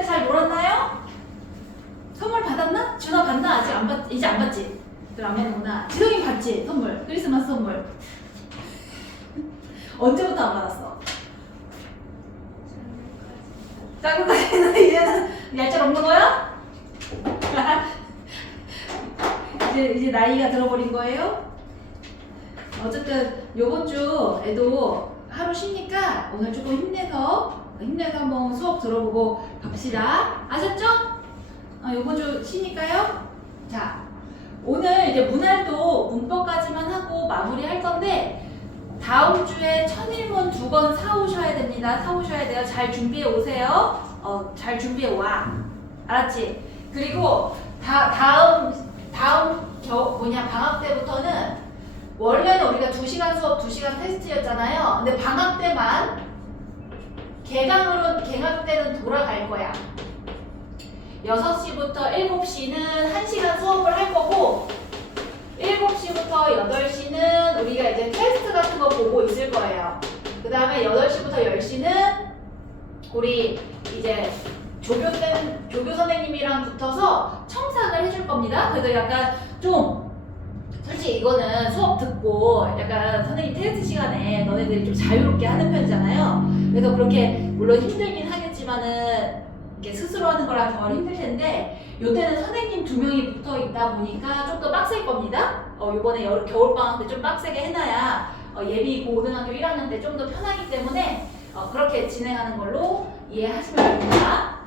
때 잘 놀았나요? 선물 받았나? 준아 받나? 아직 안 받, 이제 안 받지? 그럼 안 받는구나. 지성이 받지? 선물. 크리스마스 선물. 언제부터 안 받았어? 작은까지는 이제는 얄짤 없는 거야? 이제 나이가 들어버린 거예요? 어쨌든 요번 주에도 하루 쉬니까 오늘 조금 힘내서 한번 수업 들어보고 갑시다. 아셨죠? 요번 주 쉬니까요. 자, 오늘 이제 문활도 문법까지만 하고 마무리할 건데 다음 주에 천일문 2권 사오셔야 됩니다. 사오셔야 돼요. 잘 준비해 오세요. 잘 준비해 와. 알았지? 그리고 다음 방학 때부터는 원래는 우리가 2시간 수업 2시간 테스트였잖아요. 근데 방학 때만 개강 때는 돌아갈 거야. 6시부터 7시는 1시간 수업을 할 거고 7시부터 8시는 우리가 이제 테스트 같은 거 보고 있을 거예요. 그 다음에 8시부터 10시는 우리 이제 조교 선생님이랑 붙어서 첨삭을 해줄 겁니다. 그래서 약간 좀 솔직히 이거는 수업 듣고 약간 선생님 테스트 시간에 너네들이 좀 자유롭게 하는 편이잖아요. 그래서 그렇게 물론 힘들긴 하겠지만은 이렇게 스스로 하는 거랑 더 힘들 텐데 요때는 선생님 2명이 붙어 있다 보니까 좀 더 빡셀 겁니다. 요번에 겨울방학 때 좀 빡세게 해놔야 예비 고등학교 1학년 때 좀 더 편하기 때문에 그렇게 진행하는 걸로 이해하시면 됩니다.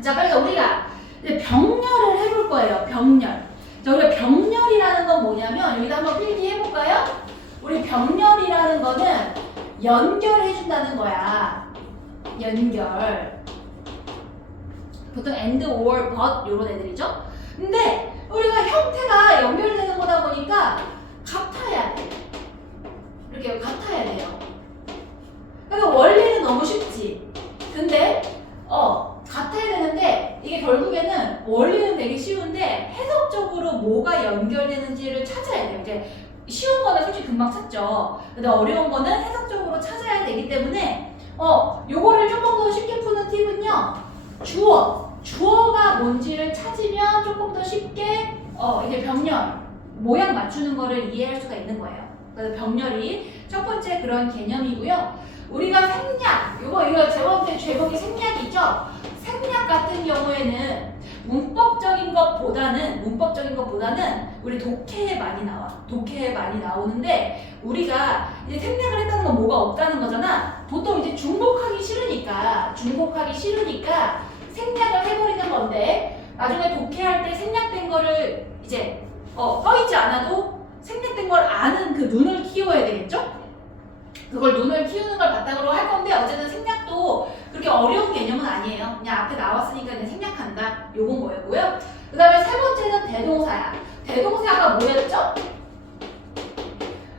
자, 그러니까 우리가 이제 병렬을 해볼 거예요. 병렬. 자, 우리가 병렬이라는 건 뭐냐면 여기다 한번 필기해볼까요? 우리 병렬이라는 거는 연결해준다는 거야. 연결. 보통 and, or, but 이런 애들이죠. 근데 우리가 형태가 연결되는 거다 보니까 같아야 돼. 이렇게 같아야 돼요. 그러니까 원리는 너무 쉽지. 근데 같아야 되는데 이게 결국에는 원리는 되게 쉬운데 해석적으로 뭐가 연결되는지를 찾아야 돼요. 이제 쉬운 거는 솔직히 금방 찾죠. 근데 어려운 거는 해석적으로 찾아야 되기 때문에 요거를 조금 더 쉽게 푸는 팁은요. 주어가 뭔지를 찾으면 조금 더 쉽게 이게 병렬 모양 맞추는 거를 이해할 수가 있는 거예요. 그래서 병렬이 첫 번째 그런 개념이고요. 우리가 생략, 이거 제목이 생략이죠. 생략 같은 경우에는 문법적인 것보다는 우리 독해에 많이 나와. 독해에 많이 나오는데 우리가 이제 생략을 했다는 건 뭐가 없다는 거잖아. 보통 이제 중복하기 싫으니까 생략을 해버리는 건데 나중에 독해할 때 생략된 거를 이제 써있지 않아도 생략된 걸 아는 그 눈을 키워야 되겠죠? 그걸 눈을 키우는 걸 바탕으로 할 건데 어쨌든 생략도 그렇게 어려운 개념은 아니에요. 그냥 앞에 나왔으니까 그냥 생략한다. 요건 거였고요. 그 다음에 세 번째는 대동사야. 대동사가 뭐였죠?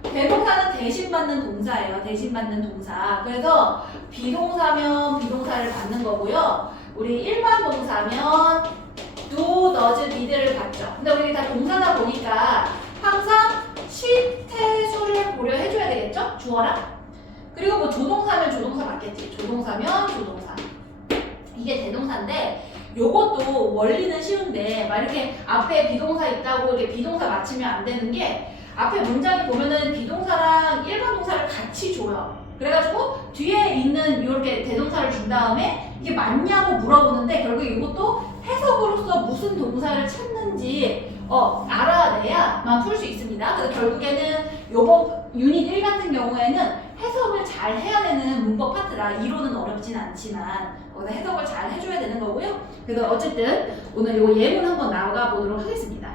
대동사는 대신받는 동사예요. 대신받는 동사. 그래서 비동사면 비동사를 받는 거고요. 우리 일반 동사면 do, does, did를 받죠. 근데 우리 다 동사다 보니까 항상 시태수를 고려해줘야 되겠죠? 주어랑. 그리고 뭐 조동사면 조동사 맞겠지. 조동사면 조동사. 이게 대동사인데 요것도 원리는 쉬운데 막 이렇게 앞에 비동사 있다고 이렇게 비동사 맞추면 안 되는 게 앞에 문장에 보면은 비동사랑 일반 동사를 같이 줘요. 그래가지고 뒤에 있는 이렇게 대동사를 준 다음에 이게 맞냐고 물어보는데 결국 이것도 해석으로서 무슨 동사를 찾는지 알아내야만 풀 수 있습니다. 그래서 결국에는 요번 유닛 1 같은 경우에는 해석을 잘 해야 되는 문법 파트라. 이론은 어렵진 않지만 해석을 잘 해줘야 되는 거고요. 그래서 어쨌든 오늘 요 예문 한번 나가 보도록 하겠습니다.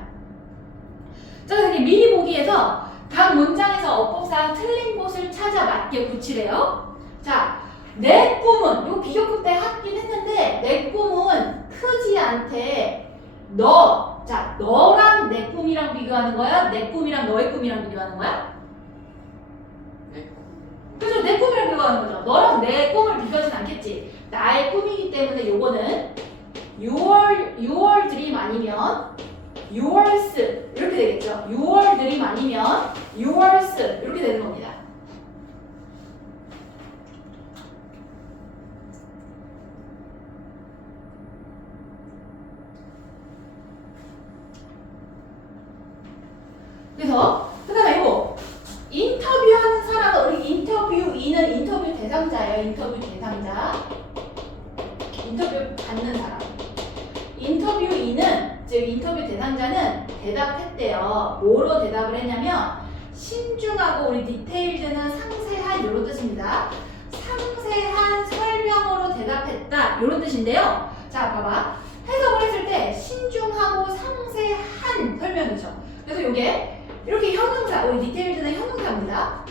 자, 여기 미리 보기에서 각 문장에서 어법상 틀린 곳을 찾아 맞게 붙이래요. 자, 내 꿈은 이거 비교급 때 하긴 했는데 내 꿈은 크지 않대. 너랑 내 꿈이랑 비교하는 거야? 내 꿈이랑 너의 꿈이랑 비교하는 거야? 그죠? 내 꿈이랑 비교하는 거죠. 너랑 내 꿈을 비교하진 않겠지. 나의 꿈이기 때문에 요거는 your dream 아니면 yours 이렇게 되겠죠. your dream 아니면 yours 이렇게 되는 겁니다. 그래서 그다음에 이거 인터뷰하는 사람은 우리 인터뷰인은 인터뷰 대상자예요. 인터뷰 대상자. 인터뷰 받는 사람. 인터뷰인은 즉 인터뷰 대상자는 대답했대요. 뭐로 대답을 했냐면 신중하고 우리 디테일드는 상세한 이런 뜻입니다. 상세한 설명으로 대답했다 이런 뜻인데요. 자 봐봐. 해석을 했을 때 신중하고 상세한 설명이죠. 그래서 이게 이렇게 형용사, 우리 디테일드는 형용사입니다.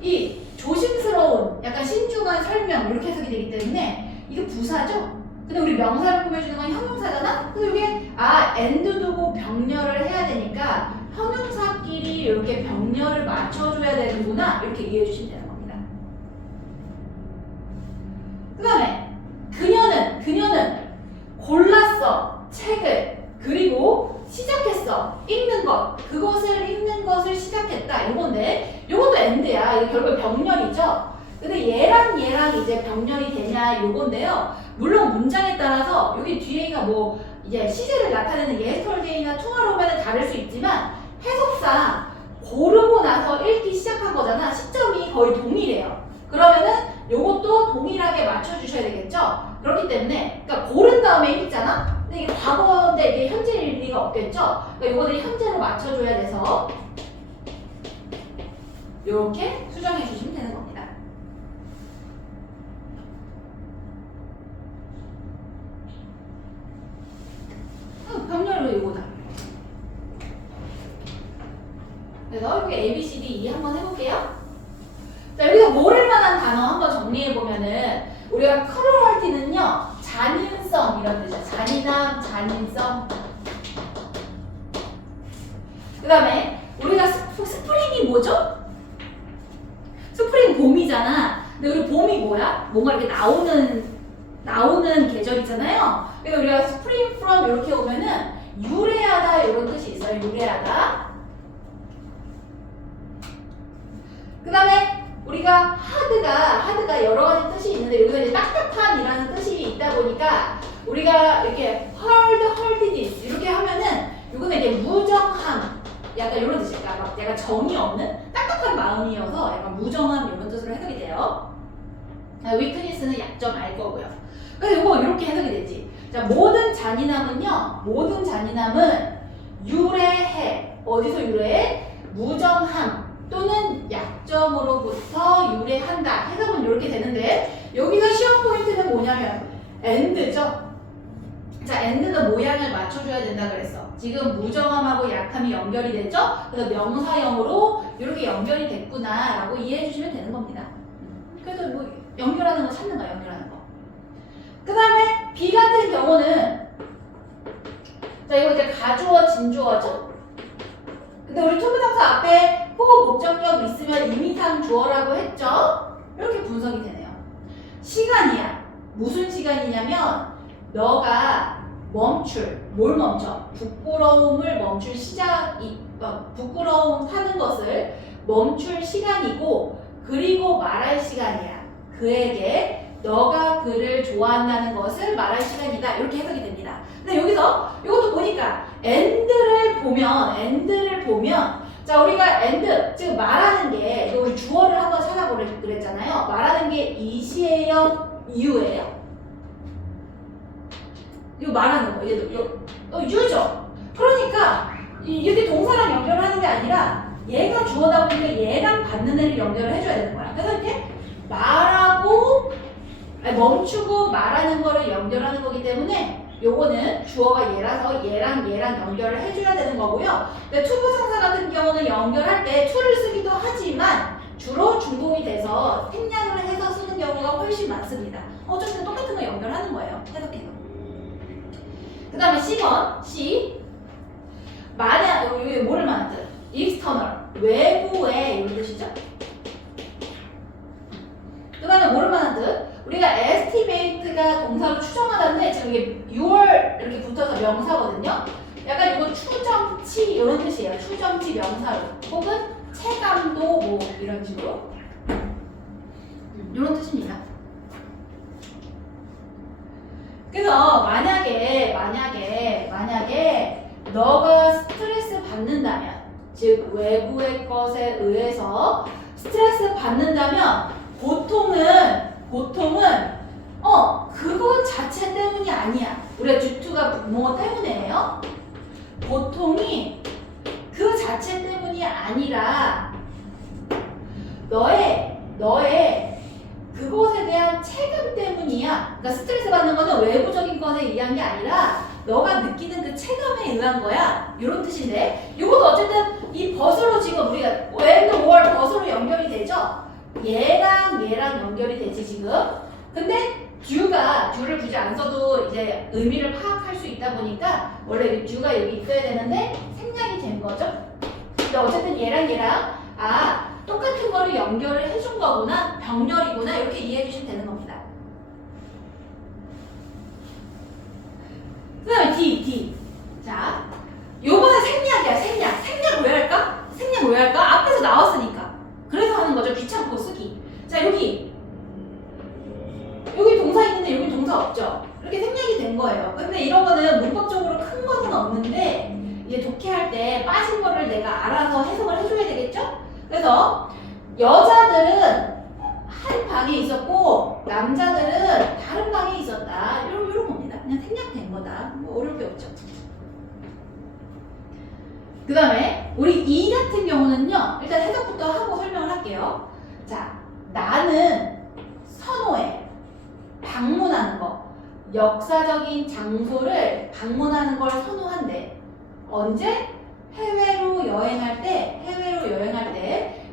이 조심스러운, 약간 신중한 설명 이렇게 해석이 되기 때문에 이게 부사죠. 근데 우리 명사를 꾸며주는 건 형용사잖아? 그래서 이게 and 두고 병렬을 해야 되니까 형용사끼리 이렇게 병렬을 맞춰줘야 되는구나 이렇게 이해해 주시면 되는 겁니다. 그 다음에 그녀는 골랐어 책을 그리고 시작했어 읽는 것 그것을 읽는 것을 시작했다 이건데 이것도 and야. 이게 결국 병렬이죠. 근데 얘랑 이제 병렬이 되냐 요건데요. 물론 문장에 따라서 여기 뒤에가 뭐 이제 시제를 나타내는 yesterday나 tomorrow면은 다를 수 있지만 해석상 고르고 나서 읽기 시작한 거잖아. 시점이 거의 동일해요. 그러면은 요것도 동일하게 맞춰주셔야 되겠죠. 그렇기 때문에 그러니까 고른 다음에 읽잖아. 근데 이게 과거인데 이게 현재일 리가 없겠죠. 그러니까 요거는 현재로 맞춰줘야 돼서 이렇게 수정해 주시면 되는 겁니다. 병렬로 이거다. 그래서 여기 A, B, C, D, E 한번 해볼게요. 자, 여기서 모를 만한 단어 한번 정리해보면은 우리가 크루얼티는요 잔인성 이런 뜻이야. 잔인함, 잔인성. 그 다음에 우리가 스프링이 뭐죠? 스프링 봄이잖아. 근데 우리 봄이 뭐야? 뭔가 이렇게 나오는 계절 있잖아요. 그래서 우리가 spring from 이렇게 오면은 유래하다 이런 뜻이 있어요. 유래하다. 그 다음에 우리가 하드가 여러 가지 뜻이 있는데 여기서 이제 딱딱한이라는 뜻이 있다 보니까 우리가 이렇게 hardness 이렇게 하면은 이거는 이제 무정함 약간 이런 뜻이야. 막 약간 정이 없는 딱딱한 마음이어서 약간 무정함 이런 뜻으로 해석이 돼요. weakness는 약점 알 거고요. 그래서 이거 이렇게 해석이 되지. 자, 모든 잔인함은 유래해. 어디서 유래해? 무정함 또는 약점으로부터 유래한다. 해석은 이렇게 되는데 여기서 시험 포인트는 뭐냐면 and죠. 자, and는 모양을 맞춰줘야 된다 그랬어. 지금 무정함하고 약함이 연결이 되죠? 그래서 명사형으로 이렇게 연결이 됐구나 라고 이해해 주시면 되는 겁니다. 그래서 뭐 연결하는 거 찾는 거야, 연결하는 거. 그 다음에 B 같은 경우는 자 이거 이제 가주어 진주어죠. 근데 우리 투부정사 앞에 후보 목적격 있으면 의미상 주어라고 했죠. 이렇게 분석이 되네요. 시간이야. 무슨 시간이냐면 너가 뭘 멈춰? 부끄러움을 멈출 부끄러움 하는 것을 멈출 시간이고 그리고 말할 시간이야. 그에게 너가 그를 좋아한다는 것을 말할 시간이다. 이렇게 해석이 됩니다. 근데 여기서 이것도 보니까 and를 보면 자 우리가 and 즉 말하는 게 우리 주어를 한번 찾아보래 그랬잖아요. 말하는 게 is예요, you예요? 이거 말하는 거 얘도 you죠. 그러니까 이렇게 동사랑 연결을 하는 게 아니라 얘가 주어다 보니까 얘랑 받는 애를 연결을 해줘야 되는 거야. 그래서 이렇게 멈추고 말하는 거를 연결하는 거기 때문에 요거는 주어가 얘라서 얘랑 연결을 해줘야 되는 거고요. 근데 투부정사 같은 경우는 연결할 때 to를 쓰기도 하지만 주로 중복이 돼서 생략을 해서 쓰는 경우가 훨씬 많습니다. 어쨌든 똑같은 거 연결하는 거예요. 해석해서. 그 다음에 C번 C 만약 여기 뭐를 말하는 뜻? external 외부의 이런 뜻이죠. 그 다음에 뭐를 말하는 뜻? 우리가 estimate가 동사로 추정하다는데 지금 이게 6월 이렇게 붙어서 명사거든요. 약간 이거 추정치 이런 뜻이에요. 추정치 명사로 혹은 체감도 뭐 이런 식으로 이런 뜻입니다. 그래서 만약에 너가 스트레스 받는다면 즉 외부의 것에 의해서 스트레스 받는다면 보통은 그거 자체 때문이 아니야. 우리가 주투가 뭐 때문에요? 보통이 그 자체 때문이 아니라 너의 그것에 대한 체감 때문이야. 그러니까 스트레스 받는 거는 외부적인 것에 의한 게 아니라 너가 느끼는 그 체감에 의한 거야. 이런 뜻인데 이것도 어쨌든 이 벗으로 지금 우리가 and, or 벗으로 연결이 되죠. 얘랑 연결이 되지 지금. 근데 듀를 굳이 안 써도 이제 의미를 파악할 수 있다 보니까 원래 듀가 여기 있어야 되는데 생략이 된 거죠. 근데 어쨌든 얘랑 똑같은 거를 연결을 해준 거구나, 병렬이구나 이렇게 이해해 주시면 되는 겁니다. 그 다음에 D. 자, 요거는 생략이야. 생략 왜 할까? 앞에서 나왔으니까. 그래서 하는 거죠. 귀찮고 쓰기. 자, 여기 동사 있는데 여기 동사 없죠? 이렇게 생략이 된 거예요. 근데 이런 거는 문법적으로 큰 거는 없는데 이제 독해할 때 빠진 거를 내가 알아서 해석을 해줘야 되겠죠? 그래서 여자들은 한 방에 있었고 남자들은 다른 방에 있었다. 이런 겁니다. 그냥 생략된 거다. 뭐 어려울 게 없죠. 그 다음에 우리 이 같은 경우는요. 일단 해석부터 하고 설명을 할게요. 자, 나는 선호해. 방문하는 거. 역사적인 장소를 방문하는 걸 선호한대. 언제? 해외로 여행할 때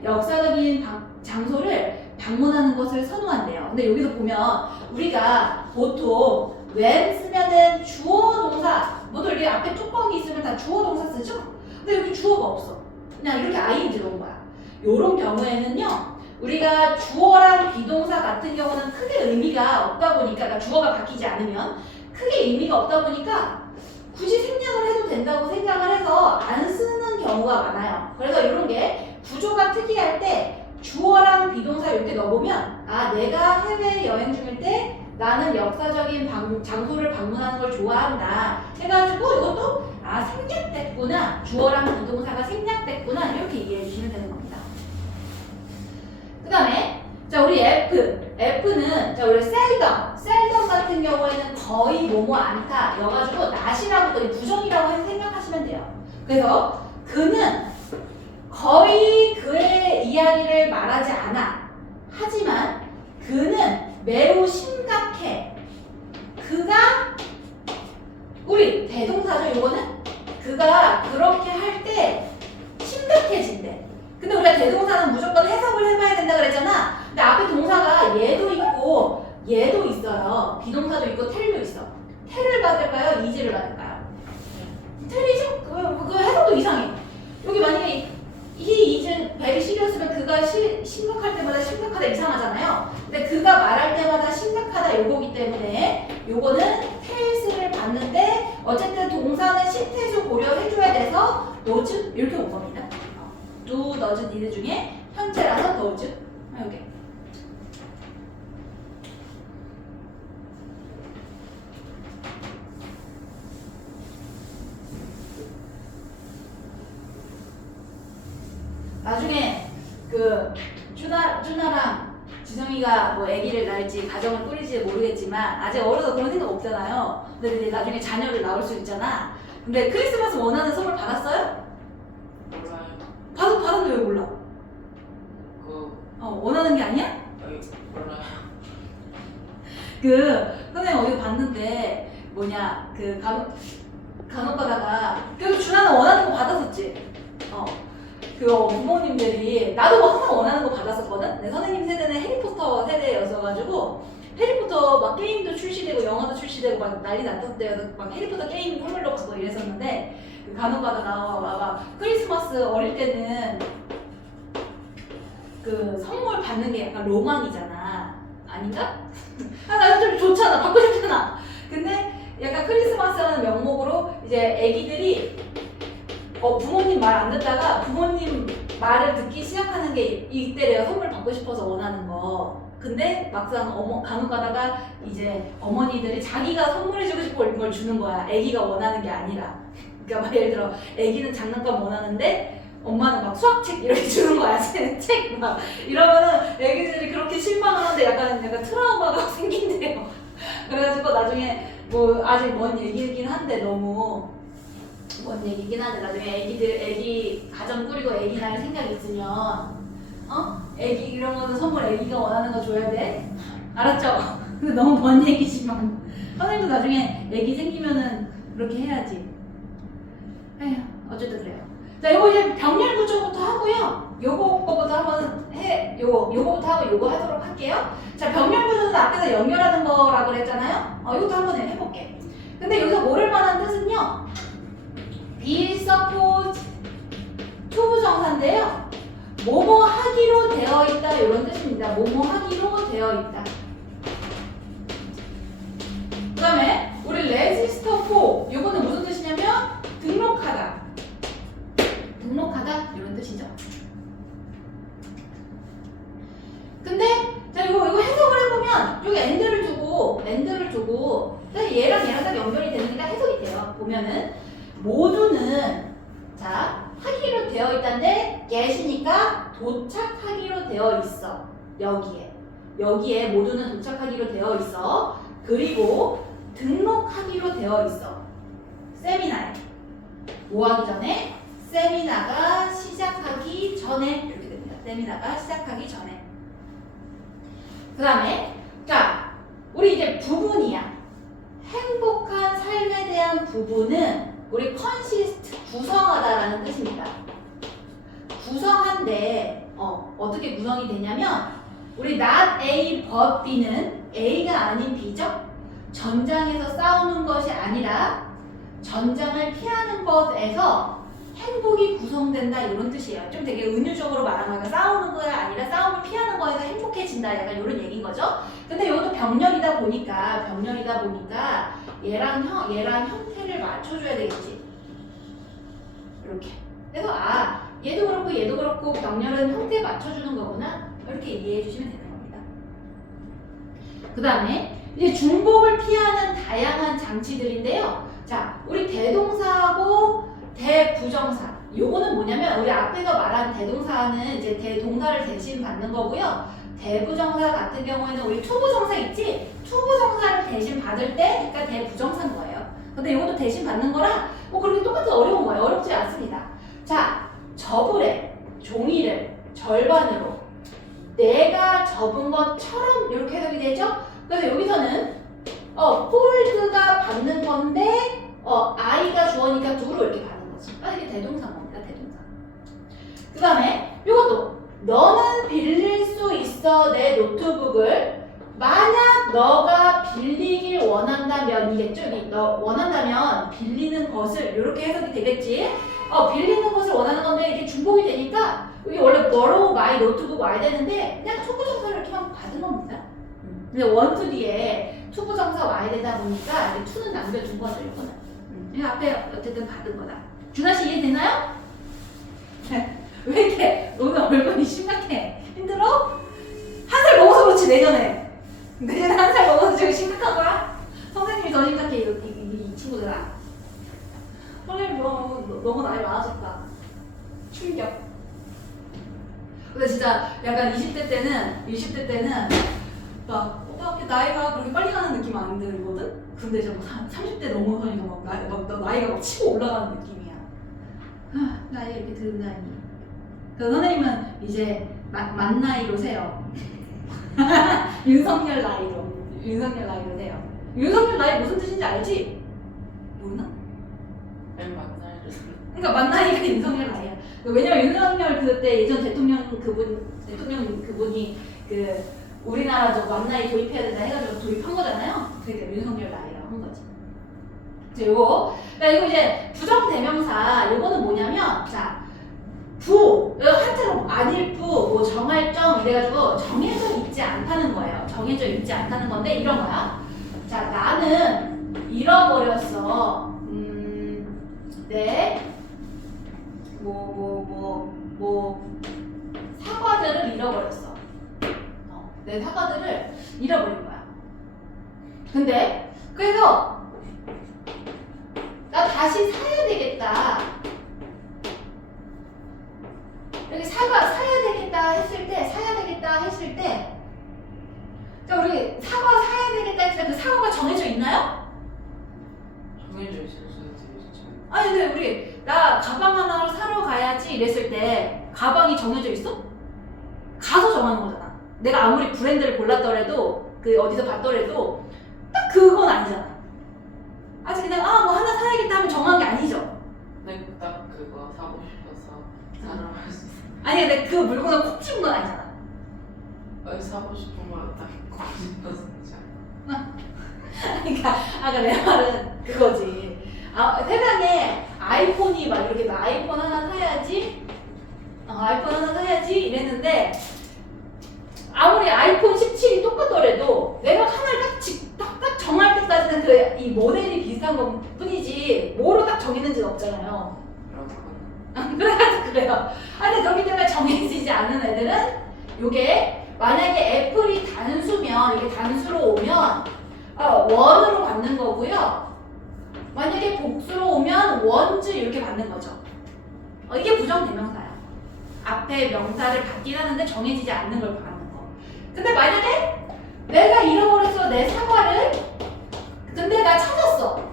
역사적인 장소를 방문하는 것을 선호한대요. 근데 여기서 보면 우리가 보통 when 쓰면은 주어 동사 모두 이렇게 앞에 뚜껑이 있으면 다 주어 동사 쓰죠? 근데 여기 주어가 없어. 그냥 이렇게 ing 넣은 거야. 요런 경우에는요. 우리가 주어랑 비동사 같은 경우는 크게 의미가 없다 보니까 그러니까 주어가 바뀌지 않으면 크게 의미가 없다 보니까 굳이 생략을 해도 된다고 생각을 해서 안 쓰는 경우가 많아요. 그래서 이런 게 구조가 특이할 때 주어랑 비동사 이렇게 넣어보면 내가 해외 여행 중일 때 나는 역사적인 장소를 방문하는 걸 좋아한다 해가지고 이것도 생략됐구나, 주어랑 비동사가 생략됐구나 이렇게 이해해 주시면 되는 겁니다. 그 다음에 자 우리 F는 자 우리 seldom 같은 경우에는 거의 뭐뭐 않다 여가지고 not이라고 부정이라고 생각하시면 돼요. 그래서 그는 거의 그의 이야기를 말하지 않아. 하지만 그는 매우 심각해. 그가 우리 대동사죠. 이거는 그가 그렇게 할 때 심각해진대. 근데 우리가 대동사는 무조건 해석을 해봐야 된다 그랬잖아. 근데 앞에 동사가 얘도 있고 얘도 있어요. 비동사도 있고 텔도 있어. 텔을 받을까요? 이지를 받을까요? 텔이죠? 그 해석도 이상해. 여기 만약에 이 이즈는 very serious면 그가 심각할 때마다 심각하다 이상하잖아요. 근데 그가 말할 때마다 심각하다 요거기 때문에 요거는 텔스를 받는데 어쨌든 동사는 시태수 고려해줘야 돼서 does 이렇게 온 겁니다. do, does, did 중에 현재라서 does. 여기. 나중에 그 준아랑 지성이가 뭐 아기를 낳을지 가정을 꾸릴지 모르겠지만 아직 어려서 그런 생각 없잖아요. 근데 나중에 자녀를 낳을 수 있잖아. 근데 크리스마스 원하는 선물 받았어요? 몰라요. 받았는데 왜 몰라? 원하는 게 아니야? 몰라요. 선생님 어디 봤는데 그 간혹 가다가 그래도 준하는 원하는 거 받았었지. 부모님들이 나도 뭐 항상 원하는 거 받았었거든. 근데 선생님 세대는 해리포터 세대였어가지고 해리포터 막 게임도 출시되고 영화도 출시되고 막 난리 났을 때여서 막 해리포터 게임 선물로 받고 이랬었는데 간혹 가다가 크리스마스 어릴 때는 그 선물 받는 게 약간 로망이잖아. 아닌가? 나 좀 좋잖아. 받고 싶잖아. 근데 약간 크리스마스라는 명목으로 이제 애기들이 부모님 말 안 듣다가 부모님 말을 듣기 시작하는 게 이때래요. 선물 받고 싶어서 원하는 거. 근데 막상 간혹 가다가 이제 어머니들이 자기가 선물해주고 싶은 걸 주는 거야. 애기가 원하는 게 아니라. 그러니까 막 예를 들어 애기는 장난감 원하는데 엄마는 막 수학책 이렇게 주는 거야. 책 막 이러면은 애기들이 그렇게 실망을 하는데 약간 트라우마가 생긴대요. 그래가지고 나중에 뭐 아직 먼 얘기긴 한데 너무 먼 얘기긴 한데 나중에 애기 가정 꾸리고 애기 낳을 생각 있으면 애기 이런 거는 선물 애기가 원하는 거 줘야 돼. 알았죠? 근데 너무 먼 얘기지만 선생님도 나중에 애기 생기면은 그렇게 해야지. 에휴 어쨌든 그래요. 자 요거 이제 병렬 구조부터 하고요. 요거부터 한번 요거부터 하고 요거 하도록 할게요. 자 병렬 구조는 앞에서 연결하는 거라고 그랬잖아요. 이것도 한번 해볼게. 근데 여기서 모를 만한 뜻은요. be supposed 투부정사인데요. 뭐뭐 하기로 되어 있다 이런 뜻입니다. 뭐뭐 하기로 되어 있다. 그 다음에 우리 register for 요거는 무슨 뜻이냐면 등록하다. 등록하다 이런 뜻이죠. 근데 자 이거 해석을 해보면 여기 and를 두고 얘랑 딱 연결이 되니까 해석이 돼요. 보면은 모두는 자 하기로 되어 있다는데 get이니까 도착하기로 되어 있어. 여기에 모두는 도착하기로 되어 있어. 그리고 등록하기로 되어 있어. 세미나에 뭐 하기 전에? 세미나가 시작하기 전에 이렇게 됩니다. 세미나가 시작하기 전에. 그 다음에 자 우리 이제 부분이야. 행복한 삶에 대한 부분은 우리 consist 구성하다라는 뜻입니다. 구성한데 어떻게 구성이 되냐면 우리 not A but B는 A가 아닌 B죠. 전장에서 싸우는 것이 아니라 전장을 피하는 것에서 행복이 구성된다 이런 뜻이에요. 좀 되게 은유적으로 말하는 거니까 싸우는 거가 아니라 싸움을 피하는 거에서 행복해진다 약간 이런 얘기인 거죠. 근데 이것도 병렬이다 보니까 얘랑 형태를 맞춰줘야 되겠지. 이렇게. 그래서 얘도 그렇고 병렬은 형태 맞춰주는 거구나. 이렇게 이해해 주시면 되는 겁니다. 그 다음에 이제 중복을 피하는 다양한 장치들인데요. 자, 우리 대동사하고 대부정사. 요거는 뭐냐면 우리 앞에서 말한 대동사는 이제 대동사를 대신 받는 거고요. 대부정사 같은 경우에는 우리 투부정사 있지? 투부정사를 대신 받을 때 그러니까 대부정사인 거예요. 근데 이것도 대신 받는 거라 뭐 그렇게 똑같이 어려운 거예요. 어렵지 않습니다. 자, 접으래. 종이를 절반으로 내가 접은 것처럼 이렇게 해석이 되죠? 그래서 여기서는 fold가 받는 건데 I가 주어니까 do로 이렇게 받는 거지. 이게 대동사인 겁니다. 대동사. 그 다음에 이것도 너는 빌릴 수 있어 내 노트북을 만약 너가 빌리길 원한다면이겠죠. 너 원한다면 빌리는 것을 이렇게 해석이 되겠지. 빌리는 것을 원하는 건데 이게 중복이 되니까 여기 원래 borrow my 노트북 와야 되는데 그냥 투부정사를 이렇게만 받은 겁니다. 근데 원투 뒤에 투부정사 와야 되다 보니까 이렇게 투는 남겨준 거죠. 이거는 앞에 어쨌든 받은 거다. 준하 씨 이해되나요? 왜 이렇게 오늘 얼굴이 심각해? 힘들어? 한 살 먹어서 그렇지. 내년에 한 살 먹어서 지금 심각한 거야? 선생님이 더 심각해. 이 친구들아. 선생님 너무 나이 많아졌다. 충격. 근데 진짜 약간 20대 때는 막 나이가 그렇게 빨리 가는 느낌 안 들거든? 근데 좀 30대 넘어서니까 막 나이가 막 치고 올라가는 느낌이야. 나이 이렇게 들다니. 그 선생님은 이제 만 나이로 세요. 윤석열 나이로 세요. 윤석열 나이 무슨 뜻인지 알지? 모르나? 그러니까 만 나이가 윤석열 나이야. 왜냐면 윤석열 그때 예전 그분이 그 우리나라 저 만 나이 도입해야 된다 해가지고 도입한 거잖아요. 그러니까 윤석열 나이라고 한 거지. 자, 이거 이제 부정대명사 요거는 뭐냐면 자. 한자로 아닐 뭐 정할정 이래가지고 정해져 있지 않다는 거예요. 정해져 있지 않다는 건데 이런 거야. 자, 나는 잃어버렸어. 내 사과들을 잃어버렸어. 내 사과들을 잃어버린 거야. 근데 그래서 나 다시 사야 되겠다. 이렇게 사야 되겠다 했을 때 자, 우리 사과 사야 되겠다 했을 때 그 사과가 정해져 있나요? 정해져 있을 수도 있죠. 아니 근데 우리 나 가방 하나 사러 가야지 이랬을 때 가방이 정해져 있어? 가서 정하는 거잖아. 내가 아무리 브랜드를 골랐더라도 그 어디서 봤더라도 딱 그건 아니잖아. 아직 그냥 뭐 하나 사야겠다 하면 정한 게 아니죠. 근데 딱 그거 사고 싶어서 사러 갈 수 있어. 아니 근데 그 물건을 콕 집은 건 아니잖아. 사고 싶은 걸딱 갖고 싶어서 자. 그러니까 아까 내 말은 그거지. 세상에 아이폰이 막 이렇게 나 아이폰 하나 사야지, 아이폰 하나 사야지 이랬는데 아무리 아이폰 17이 똑같더라도 내가 하나를 딱 정할 때까지는 그 이 모델이 비슷한 것 뿐이지 뭐로 딱 정해는지는 없잖아요. 그래가지고 그래요. 근데 그렇기 때문에 정해지지 않은 애들은 요게 만약에 애플이 단수면 이게 단수로 오면 원으로 받는 거고요. 만약에 복수로 오면 원즈 이렇게 받는 거죠. 이게 부정대명사야. 앞에 명사를 받긴 하는데 정해지지 않는 걸 받는 거. 근데 만약에 내가 잃어버렸어 내 사과를 근데 나 찾았어.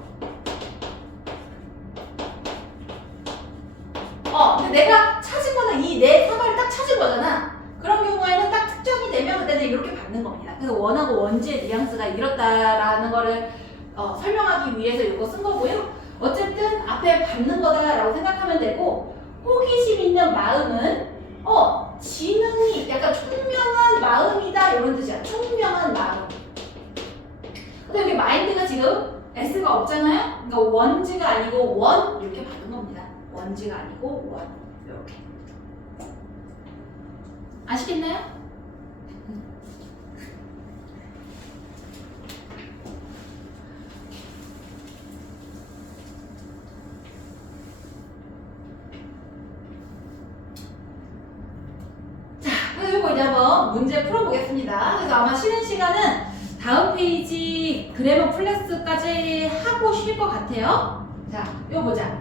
근데 내가 찾은 거는 이 내 사과를 딱 찾은 거잖아. 그런 경우에는 딱 특정이 되면 그때는 이렇게 받는 겁니다. 그래서 원하고 원지의 뉘앙스가 이렇다라는 거를 설명하기 위해서 이거 쓴 거고요. 어쨌든 앞에 받는 거다라고 생각하면 되고 호기심 있는 마음은 지능이 약간 총명한 마음이다 이런 뜻이야. 총명한 마음. 근데 여기 마인드가 지금 S가 없잖아요. 그러니까 원지가 아니고 원 이렇게 받는 겁니다. 원지가 아니고 원 이렇게. 아시겠나요? 자, 그래서 이거 이제 한번 문제 풀어보겠습니다. 그래서 아마 쉬는 시간은 다음 페이지 그래머 플러스까지 하고 쉴 것 같아요. 자, 이거 보자.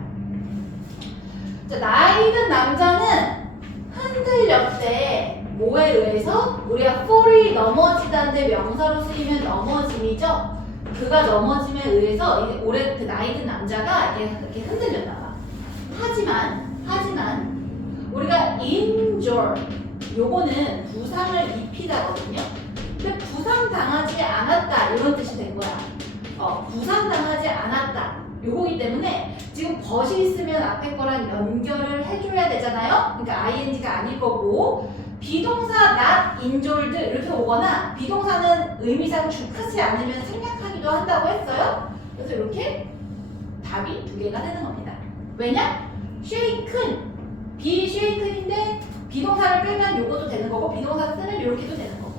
자, 나이 든 남자는 흔들렸대. 뭐에 의해서? 우리가 fal이 넘어지다는데 명사로 쓰이면 넘어짐이죠. 그가 넘어짐에 의해서 올해 그 나이 든 남자가 이렇게 흔들렸나 봐. 하지만 우리가 injure 요거는 부상을 입히다거든요. 근데 부상당하지 않았다 이런 뜻이 된 거야. 부상당하지 않았다 요거기 때문에 지금 벗이 있으면 앞에 거랑 연결을 해줘야 되잖아요. 그러니까 ing가 아닐 거고 비동사 not injured 이렇게 오거나 비동사는 의미상 주크지 않으면 생략하기도 한다고 했어요. 그래서 이렇게 답이 두 개가 되는 겁니다. 왜냐? shaken, be shaken인데 비동사를 빼면 요것도 되는 거고 비동사 쓰면 이렇게도 되는 거고.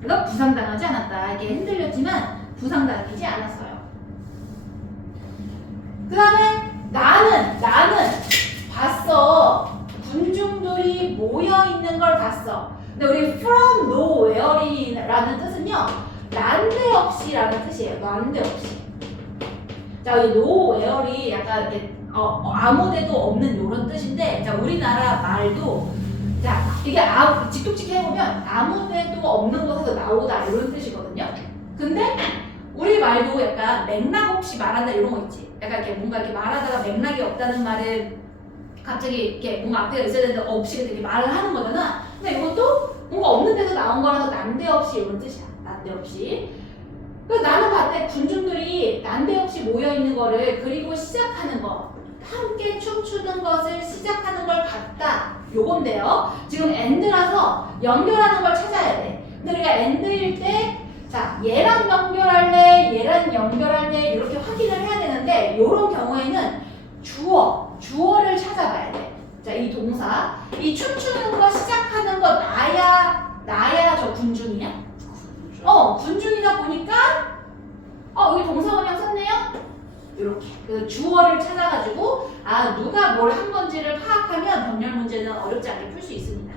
그래서 부상당하지 않았다. 이게 흔들렸지만 부상당하지 않았어요. 그 다음에 나는 봤어. 군중들이 모여있는 걸 봤어. 근데 우리 from nowhere라는 뜻은요 난데없이라는 뜻이에요. 난데없이. 자, 이 nowhere이 약간 이렇게 아무데도 없는 이런 뜻인데, 자, 우리나라 말도 자 이게 직독직 해보면 아무데도 없는 곳에서 나오다 이런 뜻이거든요. 근데 우리 말도 약간 맥락 없이 말한다 이런 거 있지. 약간 이렇게 뭔가 이렇게 말하다가 맥락이 없다는 말을 갑자기 이렇게 뭔가 앞에가 있어야 되는데 없이 이렇게 말을 하는 거잖아. 근데 이것도 뭔가 없는 데서 나온 거라서 난데없이 이런 뜻이야. 난데없이. 그래서 나는 봤을 때 군중들이 난데없이 모여있는 거를 그리고 시작하는 거 함께 춤추는 것을 시작하는 걸 봤다. 요건데요. 지금 and라서 연결하는 걸 찾아야 돼. 근데 우리가 and일 때 자, 얘랑 연결할래, 얘랑 연결할래 이렇게 확인을 해야 되는데 이런 경우에는 주어를 찾아봐야 돼. 자, 이 동사, 이 춤추는 거 시작하는 거 나야 저 군중이냐? 군중이다 보니까 여기 동사원형 썼네요. 이렇게. 그래서 주어를 찾아가지고 누가 뭘 한 건지를 파악하면 병렬 문제는 어렵지 않게 풀 수 있습니다.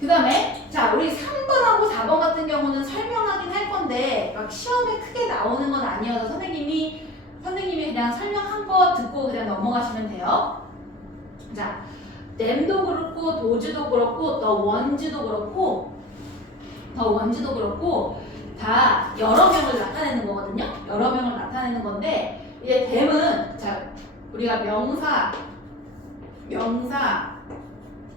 그 다음에 자, 우리 3번하고 4번 같은 경우는 설명하긴 할 건데 막 시험에 크게 나오는 건 아니어서 선생님이 선생님이 그냥 설명한 거 듣고 그냥 넘어가시면 돼요. 자, them도 그렇고 those도 그렇고 the ones도 그렇고 다 여러 명을 나타내는 거거든요. 여러 명을 나타내는 건데 이제 them은 자 우리가 명사,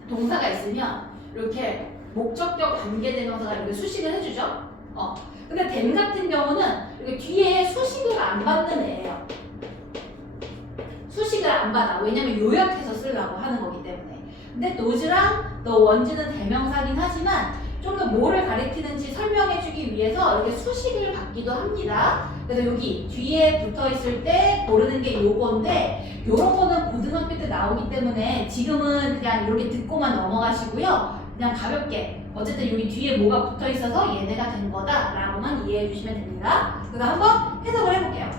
동사가 있으면 이렇게 목적격 관계대명사가 이렇게 수식을 해주죠. 근데 them 같은 경우는 이렇게 뒤에 수식을 안 받는 애예요. 수식을 안 받아. 왜냐면 요약해서 쓰려고 하는 거기 때문에. 근데 those랑 the ones는 대명사긴 하지만 좀 더 뭐를 가리키는지 설명해주기 위해서 이렇게 수식을 받기도 합니다. 그래서 여기 뒤에 붙어 있을 때 고르는 게 요건데 요런 거는 고등학교 때 나오기 때문에 지금은 그냥 이렇게 듣고만 넘어가시고요. 그냥 가볍게 어쨌든 여기 뒤에 뭐가 붙어 있어서 얘네가 된 거다라고만 이해해 주시면 됩니다. 그래서 한번 해석을 해볼게요.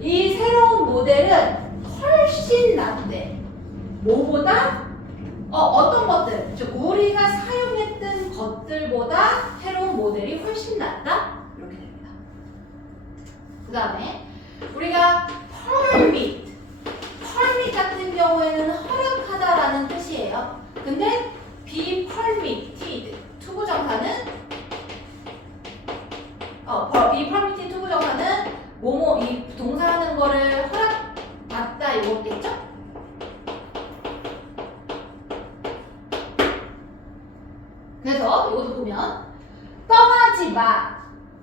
이 새로운 모델은 훨씬 낫대. 뭐보다? 어떤 것들, 즉 우리가 사용했던 것들보다 새로운 모델이 훨씬 낫다? 이렇게 됩니다. 그 다음에 우리가 permit 같은 경우에는 허락하다라는 뜻이에요. 근데 be permitted 투부정사는 be permitted 투부정사는 뭐뭐 이 동사하는 거를 허락받다 이거겠죠? 그래서 이것도 보면 떠나지 마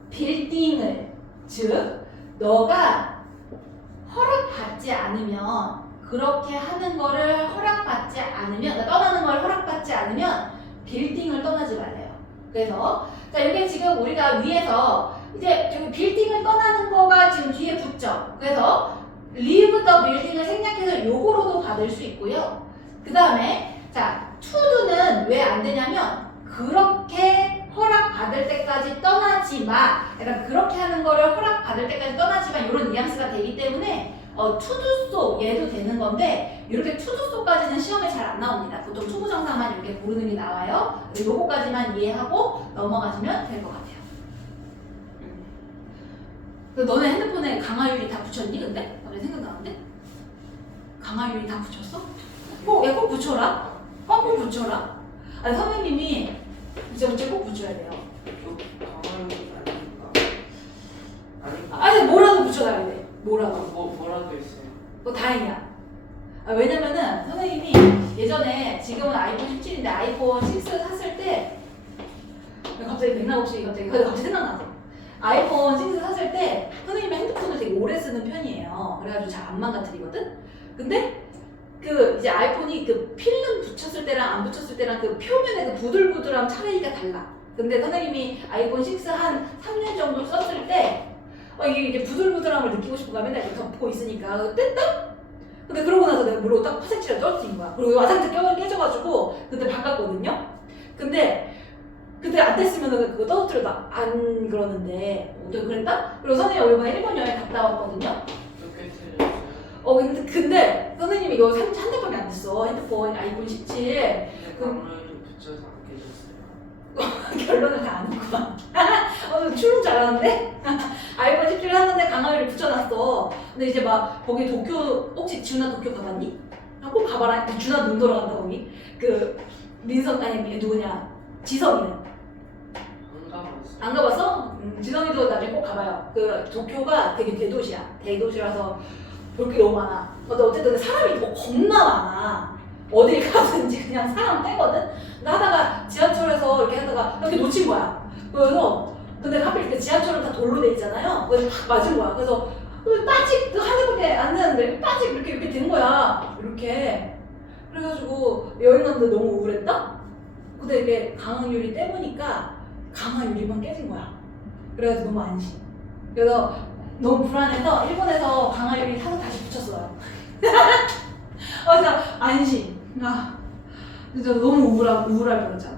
빌딩을 즉 너가 허락받지 않으면 그렇게 하는 거를 허락받지 않으면 그러니까 떠나는 걸 허락받지 않으면 빌딩을 떠나지 말래요. 그래서 자 이게 지금 우리가 위에서 이제 저기 빌딩을 떠나는 거가 지금 뒤에 붙죠. 그래서 leave the building을 생략해서 요거로도 받을 수 있고요. 그 다음에 자 to도는 왜 안 되냐면 그렇게 허락받을 때까지 떠나지 마. 그러니까 그렇게 하는 거를 허락받을 때까지 떠나지 마. 이런 뉘앙스가 되기 때문에 투두소 얘도 되는 건데 이렇게 투두소까지는 시험에 잘 안 나옵니다. 보통 투부정사만 이렇게 고르는 게 나와요. 요거까지만 이해하고 넘어가시면 될 것 같아요. 너네 핸드폰에 강화유리 다 붙였니? 근데? 갑자기 생각나는데? 강화유리 다 붙였어? 야, 꼭 붙여라. 꼭 붙여라. 아니 선생님이 이제 꼭 붙여야 돼요. 강화유리 아닌가? 아니 뭐라도 붙여놔야 돼. 뭐라도. 뭐라도 있어요. 다행이야. 왜냐면은 선생님이 예전에 지금은 아이폰 17인데 아이폰 6 샀을 때 갑자기 맥락 없이 갑자기 생각나서 아이폰 6 샀을 때 선생님이 핸드폰을 되게 오래 쓰는 편이에요. 그래가지고 잘 안 망가뜨리거든. 근데 그 이제 아이폰이 그 필름 붙였을 때랑 안 붙였을 때랑 그 표면의 그 부들부들함 차이가 달라. 근데 선생님이 아이폰 6 한 3년 정도 썼을 때 이게 부들부들함을 느끼고 싶고 맨날 이렇게 덮고 있으니까 뗐다? 근데 그러고 나서 내가 모르고 딱 파색칠을 떨어뜨린 거야. 그리고 와장창 깨져가지고 그때 바꿨거든요. 근데 안 뗐으면 그거 떨어뜨려도 안 그러는데 어떻게 그랬다? 그리고 선생님이 이번에 일본 여행 갔다 왔거든요. 근데 선생님이 이거 한 달밖에 안 됐어. 핸드폰 아이폰 17. 강화유리 붙여서 안 깨졌어요. 결론을 다 아는구만. 추론 잘하는데? 아이폰 17 샀는데 강화유리 붙여놨어. 근데 이제 막 거기 도쿄 혹시 준아 도쿄 가봤니? 꼭 가봐라. 준아 눈 돌아간다 거기. 그 민성 아니 누구냐 지성이는 안 가봤어요. 안 가봤어? 지성이도 나중에 꼭 가봐요. 그 도쿄가 되게 대도시야. 대도시라서 볼 게 너무 많아. 근데 어쨌든 사람이 뭐 겁나 많아. 어딜 가든지 그냥 사람 빼거든? 근데 하다가 지하철에서 이렇게 하다가 이렇게 놓친 거야. 그래서 근데 하필 그 지하철은 다 돌로 돼 있잖아요. 그래서 팍 맞은 거야. 그래서 빠직 한 대밖에 안 되는데 빠직 이렇게 된 거야. 이렇게. 그래가지고 여행 갔는데 너무 우울했다? 근데 이게 강화유리 떼보니까 강화유리만 깨진 거야. 그래가지고 너무 안심. 그래서 너무 불안해서 일본에서 강화유리 사서 다시 붙였어요. 진짜 안심. 진짜 너무 우울할 뻔했잖아.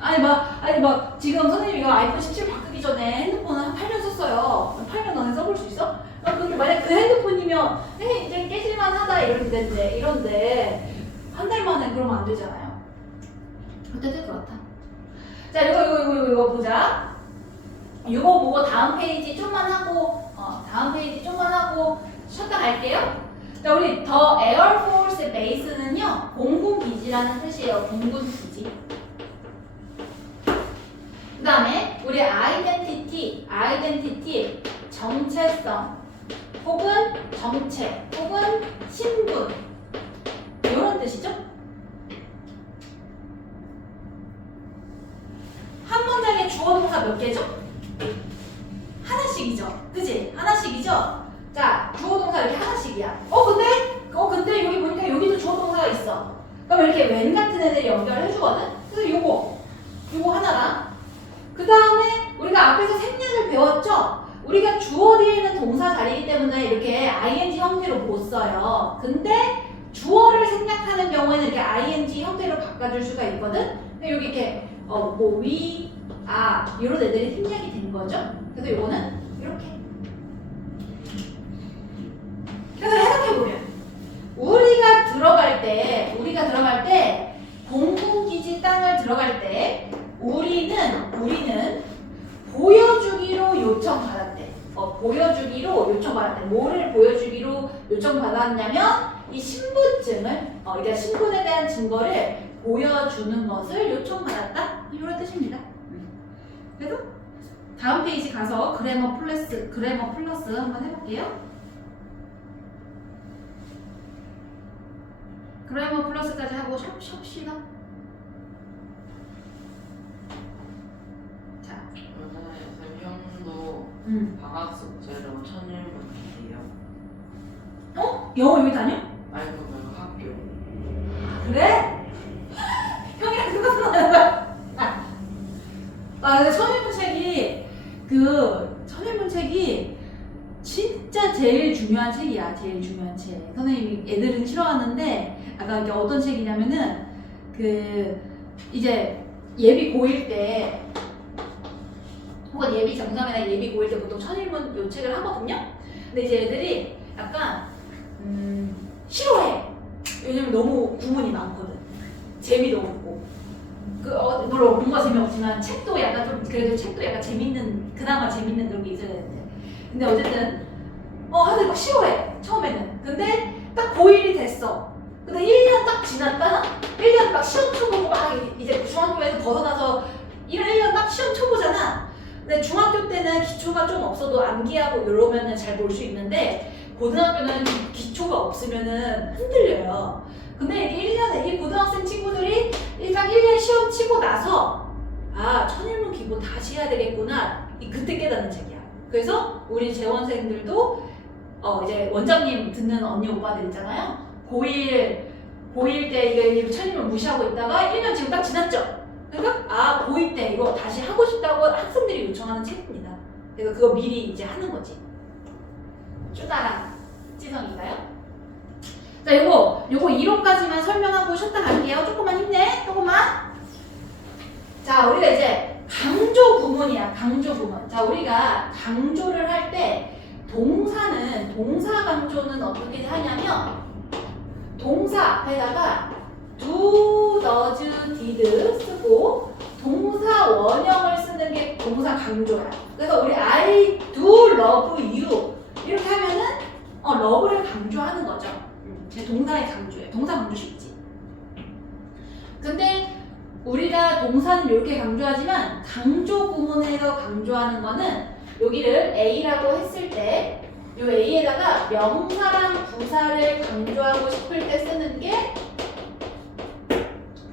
아니 막 지금 선생님이 이거 아이폰 17 바꾸기 전에 핸드폰을 한 8년 썼어요. 8년 너네 써볼 수 있어? 근데 만약 그 핸드폰이면 이제 깨질만 하다 이런데 한 달 만에 그러면 안 되잖아요. 어쨌든 그렇다. 자 이거 보자. 이거 보고 다음 페이지 좀만 하고 쉬었다 갈게요. 자, 우리 더 에어포스 베이스는요, 공군기지라는 뜻이에요. 공군기지. 그 다음에 우리 아이덴티티, 정체성, 혹은 정체, 혹은 신분, 이런 뜻이죠. 한 문장에 주어 동사 몇 개죠? 하나씩이죠. 그치? 하나씩이죠? 자, 주어 동사 이렇게 하나씩이야. 근데 여기 보니까 여기도 주어 동사가 있어. 그럼 이렇게 웬 같은 애들 연결해주거든? 그래서 요거 하나랑. 그 다음에 우리가 앞에서 생략을 배웠죠? 우리가 주어 뒤에 있는 동사 자리이기 때문에 이렇게 ing 형태로 못 써요. 근데 주어를 생략하는 경우에는 이렇게 ing 형태로 바꿔줄 수가 있거든? 근데 여기 이렇게 이런 애들이 생략이 된 거죠? 그래서 요거는 이렇게. 그래서 해석해보면 우리가 들어갈 때 공군기지 땅을 들어갈 때 우리는 보여주기로 요청받았대. 뭐를 보여주기로 요청받았냐면 이 신분증을 그러니까 신분에 대한 증거를 보여주는 것을 요청받았다. 이런 뜻입니다. 그래도 다음 페이지 가서 그래머 플러스 한번 해볼게요. 그래머 플러스까지 하고 쉬다. 자, 설명도 방학 숙제로 천일문이에요. 영어 여기 다녀? 말고 학교. 그래? 형이랑 똑같은 거야 거야. 근데 천일문책이 진짜 제일 중요한 책이야. 제일 중요한 책. 선생님이 애들은 싫어하는데 아까 이게 어떤 책이냐면은 이제 예비 고1 때 혹은 예비 중3이나 예비 고1 때 보통 천일문 요 책을 하거든요. 근데 이제 애들이 약간 싫어해. 왜냐면 너무 구문이 많거든. 재미도 없고. 물론 공부가 재미없지만 책도 약간 재밌는, 그나마 재밌는 그런 게 있어야 되는데. 근데 어쨌든 하여튼 막 싫어해. 처음에는. 근데 딱 고1이 됐어. 근데 1년 딱 지났다? 1년 막 시험 쳐보고 막 이제 중학교에서 벗어나서 1년 딱 시험 쳐보잖아. 근데 중학교 때는 기초가 좀 없어도 암기하고 이러면은 잘 볼 수 있는데 고등학교는 기초가 없으면은 흔들려요. 근데 이게 1년에 이 고등학생 친구들이 일단 1년 시험 치고 나서 천일문 기본 다시 해야 되겠구나. 그때 깨닫는 책이야. 그래서 우리 재원생들도 이제 원장님 듣는 언니 오빠들 있잖아요. 고1 때 이게 천일문 무시하고 있다가 1년 지금 딱 지났죠. 그러니까 고2 때 이거 다시 하고 싶다고 학생들이 요청하는 책입니다. 그래서 그거 미리 이제 하는 거지. 쭈다랑 지성인가요? 자, 요거 1호까지만 설명하고 쉬었다 갈게요. 조금만 힘내. 조금만. 자, 우리가 이제 강조 구문이야. 강조 구문. 자, 우리가 강조를 할 때 동사 강조는 어떻게 하냐면 동사 앞에다가 do, does, did 쓰고 동사 원형을 쓰는 게 동사 강조야. 그래서 우리 I do love you 이렇게 하면은 love를 강조하는 거죠. 제 동사의 강조예요. 동사 강조 쉽지. 근데 우리가 동사는 이렇게 강조하지만 강조 구문에서 강조하는 거는 여기를 A라고 했을 때 이 A에다가 명사랑 부사를 강조하고 싶을 때 쓰는 게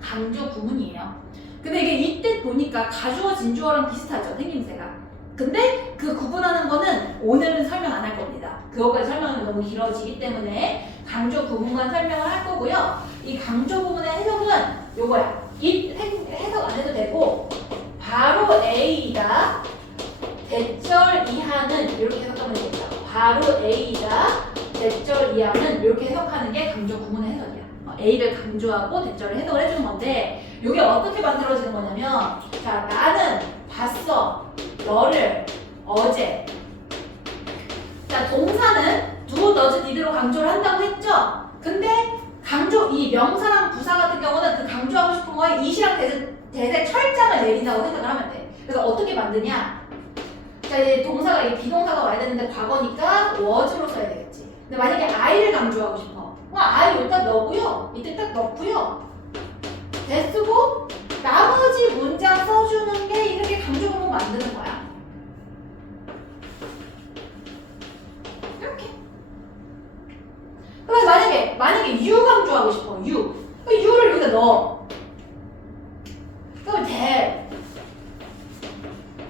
강조 구문이에요. 근데 이게 이때 보니까 가주어 진주어랑 비슷하죠. 생김새가. 근데 그 구분하는 거는 오늘은 설명 안 할 겁니다. 그거까지 설명하면 너무 길어지기 때문에 강조 구문만 설명을 할 거고요. 이 강조 구문의 해석은 요거야. 해석 안 해도 되고 바로 A가 대절 이하는 이렇게 해석하면 되겠다. 바로 A가 대절 이하는 이렇게 해석하는 게 강조 구문의 해석이야. A를 강조하고 대절을 해석을 해주는 건데 이게 어떻게 만들어지는 거냐면 자, 나는 봤어. 너를 어제. 자, 동사는 do, does, did로 강조를 한다고 했죠? 근데 강조, 이 명사랑 부사 같은 경우는 그 강조하고 싶은 거에 이시랑 대세 철장을 내린다고 생각을 하면 돼. 그래서 어떻게 만드냐? 자, 이제 동사가 이 비동사가 와야 되는데 과거니까 was로 써야 되겠지. 근데 만약에 I를 강조하고 싶어. I 여기다 넣고요. 이때 딱 넣고요. 대 쓰고 나머지 문장 써주는 게 이렇게 강조문을 만드는 거야. 이렇게. 그럼 만약에 you 강조하고 싶어. you를 여기다 넣어. 그럼 that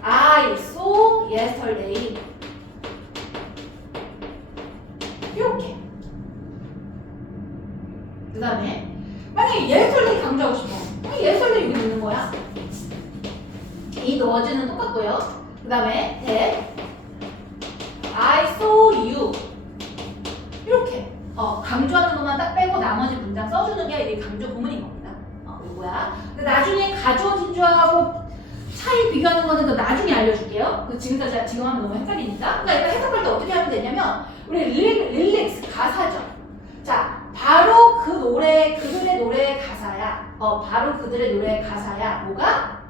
I saw yesterday. 이렇게. 그 다음에 만약에 yesterday 강조하고 싶어. yesterday 여기 넣는 거야. 이 넣어주는 똑같고요. 그 다음에 that I saw you. 이렇게. 강조하는 것만 딱 빼고 나머지 문장 써주는 게 이게 강조 구문인 겁니다. 이거야. 근데 나중에 가주어진 주하고 차이 비교하는 거는 그 나중에 알려줄게요. 지금 하면 너무 헷갈리니까. 그러니까 이거 해석할 때 어떻게 하면 되냐면 우리 릴렉스 가사죠. 자, 바로 그들의 노래의 가사야. 바로 그들의 노래의 가사야. 뭐가?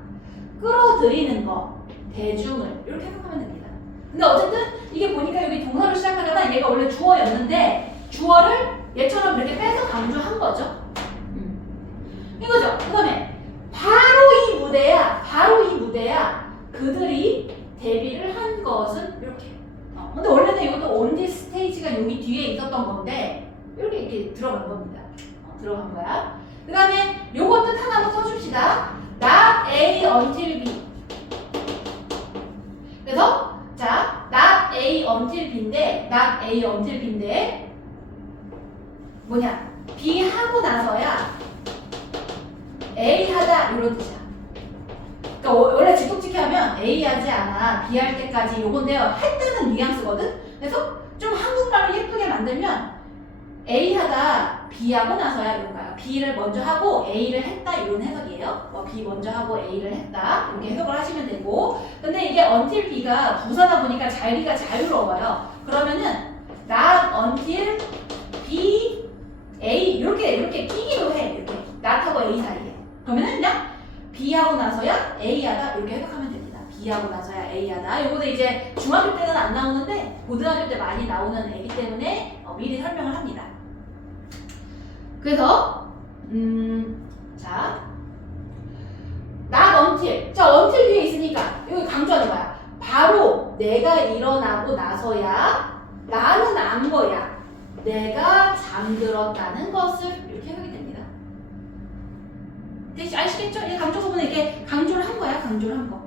끌어들이는 거, 대중을 이렇게 해석하면 됩니다. 근데 어쨌든 이게 보니까 여기 동사로 시작하려면 얘가 원래 주어였는데 주어를 얘처럼 이렇게 빼서 강조한 거죠. 이거죠. 그 다음에 바로 이 무대야. 그들이 데뷔를 한 것은 이렇게. 근데 원래는 이것도 on this stage가 여기 뒤에 있었던 건데 이렇게 들어간 겁니다. 들어간 거야. 그 다음에 요거 뜻 하나 더 써줍시다. Not A until B. 그래서 자, not A until B인데 뭐냐? B 하고 나서야 A 하다 이런 뜻이야. 그러니까 원래 직독직해 하면 A 하지 않아. B 할 때까지 요건데요. 할 때는 뉘앙스거든. 그래서 좀 한국말로 예쁘게 만들면 A 하다 B 하고 나서야 이런 거야. B를 먼저 하고 A를 했다 이런 해석이에요. B 먼저 하고 A를 했다 이렇게 해석을 하시면 되고. 근데 이게 until B가 부사다 보니까 자리가 자유로워요. 그러면은 not until B A 이렇게 끼기도 해. 이렇게 not하고 A 사이에. 그러면은 그냥 B 하고 나서야 A 하다 이렇게 해석하면 됩니다. B 하고 나서야 A 하다. 요거는 이제 중학교 때는 안 나오는데 고등학교 때 많이 나오는 애기 때문에 미리 설명을 합니다. 그래서 자, not until. 자, until 뒤에 있으니까 여기 강조하는 거야. 바로 내가 일어나고 나서야 나는 안 거야. 내가 잠들었다는 것을 이렇게 해석이 됩니다. 아시겠죠? 이 강조 부분은 이렇게 강조를 한 거야. 강조를 한 거.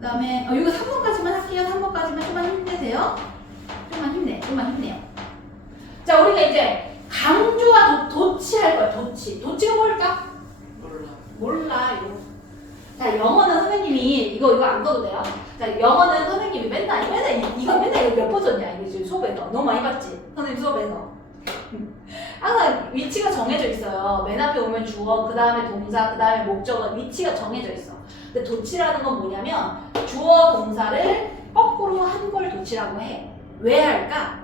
그 다음에 이거 3번까지만 할게요. 3번까지만 좀만 힘내세요. 좀만 힘내요. 자, 우리가 이제 강조와 도치할 거야. 도치가 뭘까? 몰라 이거. 자, 영어는 선생님이 이거 안 써도 돼요. 자, 영어는 선생님이 맨날 이거 몇 번 썼냐 이거 지금 수업에서 너무 많이 봤지. 선생님 수업에서 항상 위치가 정해져 있어요. 맨 앞에 오면 주어, 그 다음에 동사, 그 다음에 목적어 위치가 정해져 있어. 근데 도치라는 건 뭐냐면 주어 동사를 거꾸로 한 걸 도치라고 해. 왜 할까?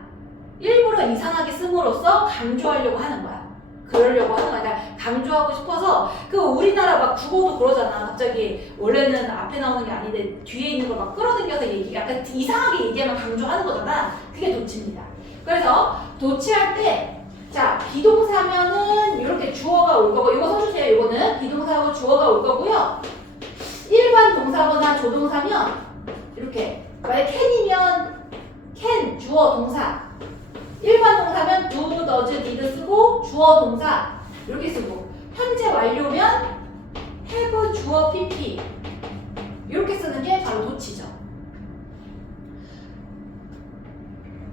일부러 이상하게 씀으로써 강조하려고 하는 거야. 그러려고 하는 거야. 그러니까 강조하고 싶어서 우리나라 막 국어도 그러잖아. 갑자기 원래는 앞에 나오는 게 아닌데 뒤에 있는 걸 막 끌어당겨서 약간 이상하게 얘기하면 강조하는 거잖아. 그게 도치입니다. 그래서 도치할 때 자, 비동사면은 이렇게 주어가 올 거고 이거 써주세요. 이거는 비동사하고 주어가 올 거고요. 일반 동사거나 조동사면 이렇게 만약 can이면 can 주어 동사, 일반 동사면 do, does, did 쓰고 주어 동사 이렇게 쓰고 현재 완료면 have 주어 pp 이렇게 쓰는 게 바로 도치죠.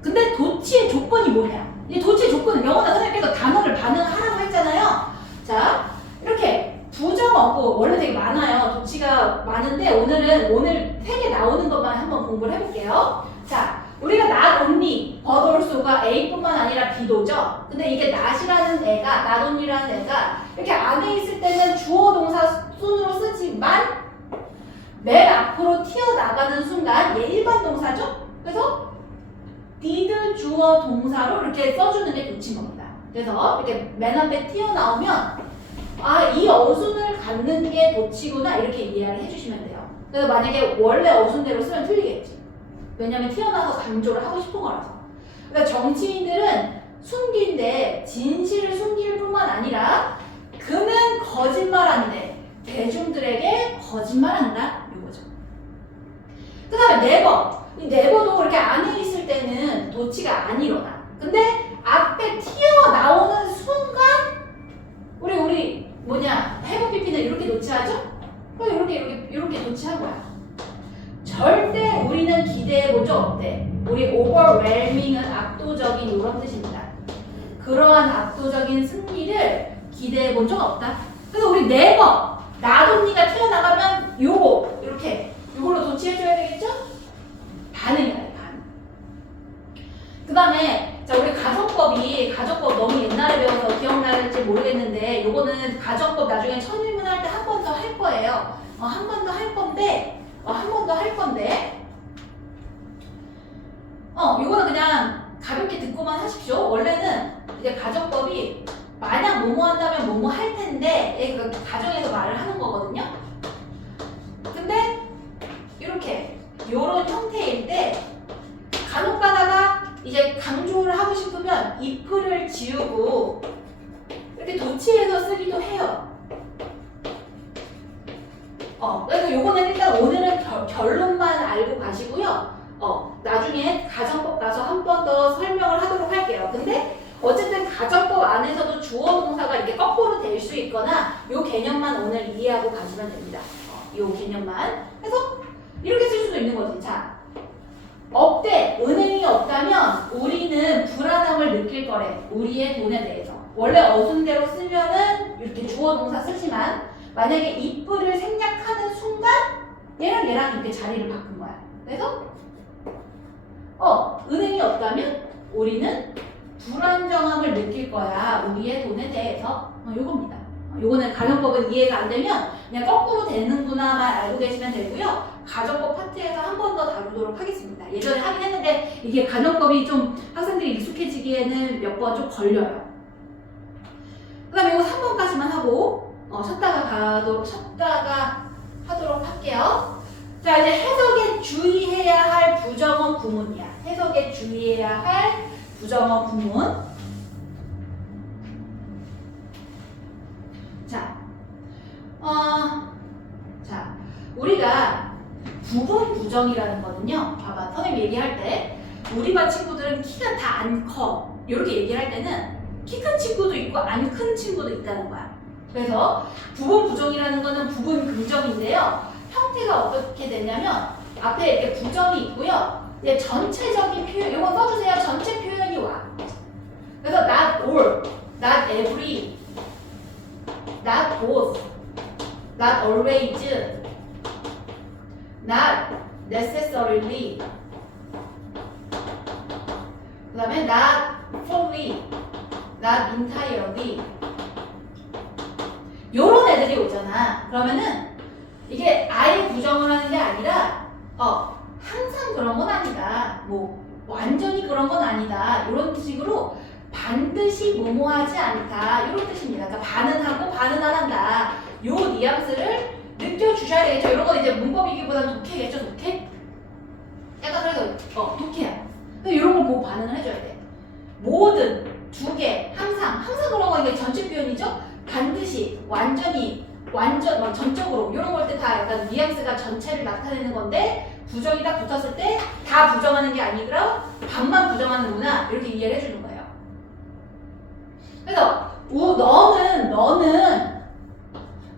근데 도치의 조건이 뭐냐? 이 도치의 조건은 영어나 선생님께서 단어를 반응하라고 했잖아요. 자, 이렇게 부정 없고 원래 되게 많아요. 도치가 많은데 오늘 3개 나오는 것만 한번 공부를 해볼게요. 자, 우리가 not only, but also가 A뿐만 아니라 B도죠. 근데 이게 not이라는 애가, not only라는 애가 이렇게 안에 있을 때는 주어 동사 순으로 쓰지만 맨 앞으로 튀어나가는 순간 얘 일반 동사죠? 그래서 did 주어 동사로 이렇게 써주는 게 도치인 겁니다. 그래서 이렇게 맨 앞에 튀어나오면 이 어순을 갖는 게 도치구나 이렇게 이해를 해주시면 돼요. 그래서 만약에 원래 어순대로 쓰면 틀리겠지. 왜냐면 튀어나와서 강조를 하고 싶은 거라서. 그러니까 정치인들은 숨긴데 진실을 숨길 뿐만 아니라 그는 거짓말한데 대중들에게 거짓말한다 이거죠. 그 다음에 네버. 이 네버도 그렇게 안에 있을 때는 도치가 안 일어나. 근데 앞에 튀어나오는 순간 우리 해부 PP는 이렇게 도치하죠? 그럼 이렇게 도치한 거야. 절대 우리는 기대해본 적 없대. 우리 overwhelming은 압도적인 이런 뜻입니다. 그러한 압도적인 승리를 기대해본 적 없다. 그래서 우리 네버 나돈니가 튀어나가면 요걸로 도치해줘야 되겠죠? 반응이야, 반응. 그 다음에 자 우리 가정법 너무 옛날에 배워서 기억날지 모르겠는데 요거는 가정법 나중에 천일문 할 때 한 번 더 할 거예요. 한 번 더 할 건데 요거는 그냥 가볍게 듣고만 하십시오. 원래는 이제 가정법이 만약 뭐뭐 한다면 뭐뭐 할 텐데 그 가정에서 말을 하는 거거든요. 근데 이렇게 요런 형태일 때 간혹 가다가 이제 강조를 하고 싶으면 if를 지우고 이렇게 도치해서 쓰기도 해요. 그래서 요거는 일단 오늘은 결론만 알고 가시고요. 나중에 가정법 가서 한 번 더 설명을 하도록 할게요. 근데 어쨌든 가정법 안에서도 주어 동사가 이렇게 거꾸로 될 수 있거나 요 개념만 오늘 이해하고 가시면 됩니다. 요 개념만. 그래서 이렇게 쓸 수도 있는 거지. 자, 없대. 은행이 없다면 우리는 불안함을 느낄 거래. 우리의 돈에 대해서. 원래 어순대로 쓰면은 이렇게 주어 동사 쓰지만 만약에 if를 생략하는 순간 얘랑 이렇게 자리를 바꾼 거야. 그래서 은행이 없다면 우리는 불안정함을 느낄 거야. 우리의 돈에 대해서. 요겁니다. 요거는 가정법은 이해가 안 되면 그냥 거꾸로 되는구나만 알고 계시면 되고요. 가정법 파트에서 한 번 더 다루도록 하겠습니다. 예전에 하긴 했는데 이게 가정법이 좀 학생들이 익숙해지기에는 몇 번 좀 걸려요. 그 다음에 이거 3번까지만 하고 쉬었다가 하도록 할게요. 자, 이제 해석에 주의해야 할 부정어 구문이야. 해석에 주의해야 할 부정어 구문. 자, 우리가 부분 부정이라는 거는요. 봐봐, 선생님 얘기할 때 우리 반 친구들은 키가 다 안 커. 이렇게 얘기를 할 때는 키 큰 친구도 있고 안 큰 친구도 있다는 거야. 그래서 부분 부정이라는 거는 부분 긍정인데요. 형태가 어떻게 되냐면 앞에 이렇게 부정이 있고요. 이제 전체적인 표현, 이거 써주세요. 전체 표현이 와. 그래서 not all, not every, not both, not always, not necessarily, 그 다음에 not fully, not entirely. 요런 애들이 오잖아. 그러면은 이게 아예 부정을 하는 게 아니라 항상 그런 건 아니다. 뭐 완전히 그런 건 아니다. 이런 식으로 반드시 뭐뭐하지 않다. 이런 뜻입니다. 그러니까 반은 하고 반은 안 한다. 요 뉘앙스를 느껴주셔야 되겠죠. 이런 건 이제 문법이기보다는 독해겠죠. 독해? 약간 그래서 독해야. 이런 걸 보고 반응을 해줘야 돼. 모든, 두 개, 항상 그런 거 이게 전체 표현이죠. 반드시, 완전히, 전적으로 이런 걸 때 다 약간 뉘앙스가 전체를 나타내는 건데 부정이 딱 붙었을 때 다 부정하는 게 아니라 반만 부정하는구나 이렇게 이해를 해주는 거예요. 그래서 너는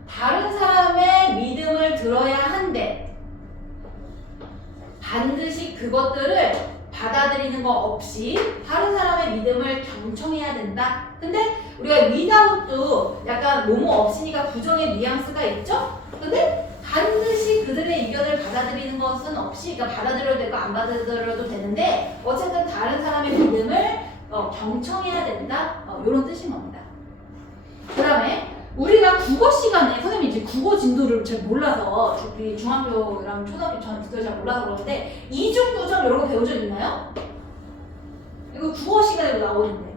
다른 사람의 믿음을 들어야 한데 반드시 그것들을 받아들이는 거 없이 다른 사람의 믿음을 경청해야 된다. 근데 우리가 without도 약간 뭐뭐 없으니까 부정의 뉘앙스가 있죠? 근데 반드시 그들의 의견을 받아들이는 것은 없이, 그러니까 받아들여도 되고 안 받아들여도 되는데 어쨌든 다른 사람의 믿음을 경청해야 된다. 이런 뜻인 겁니다. 그 다음에 우리가 국어 시간에 선생님이 이제 국어 진도를 잘 몰라서 우리 중학교랑 초등학교 저는 잘 몰라서 그러는데 이중 부정 이런 거 배운 적 있나요? 이거 국어 시간에도 나오는데.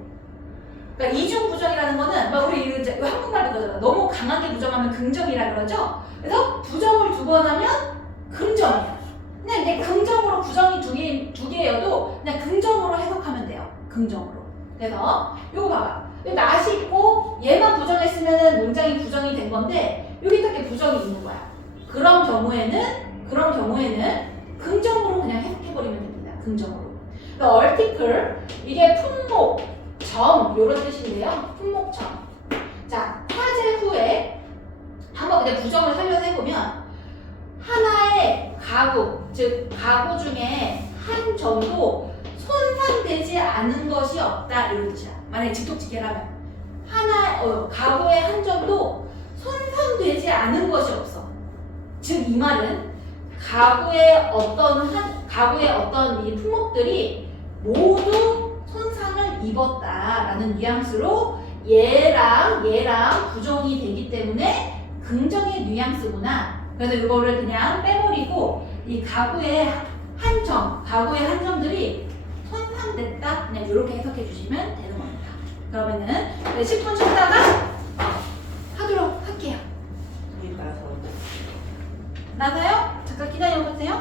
그러니까 이중 부정이라는 거는 막 우리 이거 한국말도 그러잖아. 너무 강하게 부정하면 긍정이라 그러죠. 그래서 부정을 두 번 하면 긍정이야. 그냥 이제 긍정으로 부정이 두 개여도 그냥 긍정으로 해석하면 돼요. 긍정으로. 그래서 요거 봐봐. not이 있고 얘만 부정했으면 문장이 부정이 된 건데 여기 딱 이렇게 부정이 있는 거야. 그런 경우에는 긍정으로 그냥 해석해버리면 됩니다. 긍정으로. 그러니까 article 이게 품목, 점 요런 뜻인데요. 품목, 점. 자, 화제 후에 한번 그냥 부정을 살려서 해보면 하나의 가구, 즉 가구 중에 한 점도 손상되지 않은 것이 없다 이런 뜻이야. 만약에 직독직해라면 가구의 한 점도 손상되지 않은 것이 없어. 즉 이 말은 가구의 어떤 이 품목들이 모두 손상을 입었다라는 뉘앙스로 얘랑 부정이 되기 때문에 긍정의 뉘앙스구나. 그래서 이거를 그냥 빼버리고 이 가구의 한 점들이 손상됐다. 그냥 이렇게 해석해 주시면 되는 겁니다. 그러면은 10분 쉬다가 하도록 할게요. 우리 나서 나가요? 잠깐 기다려보세요.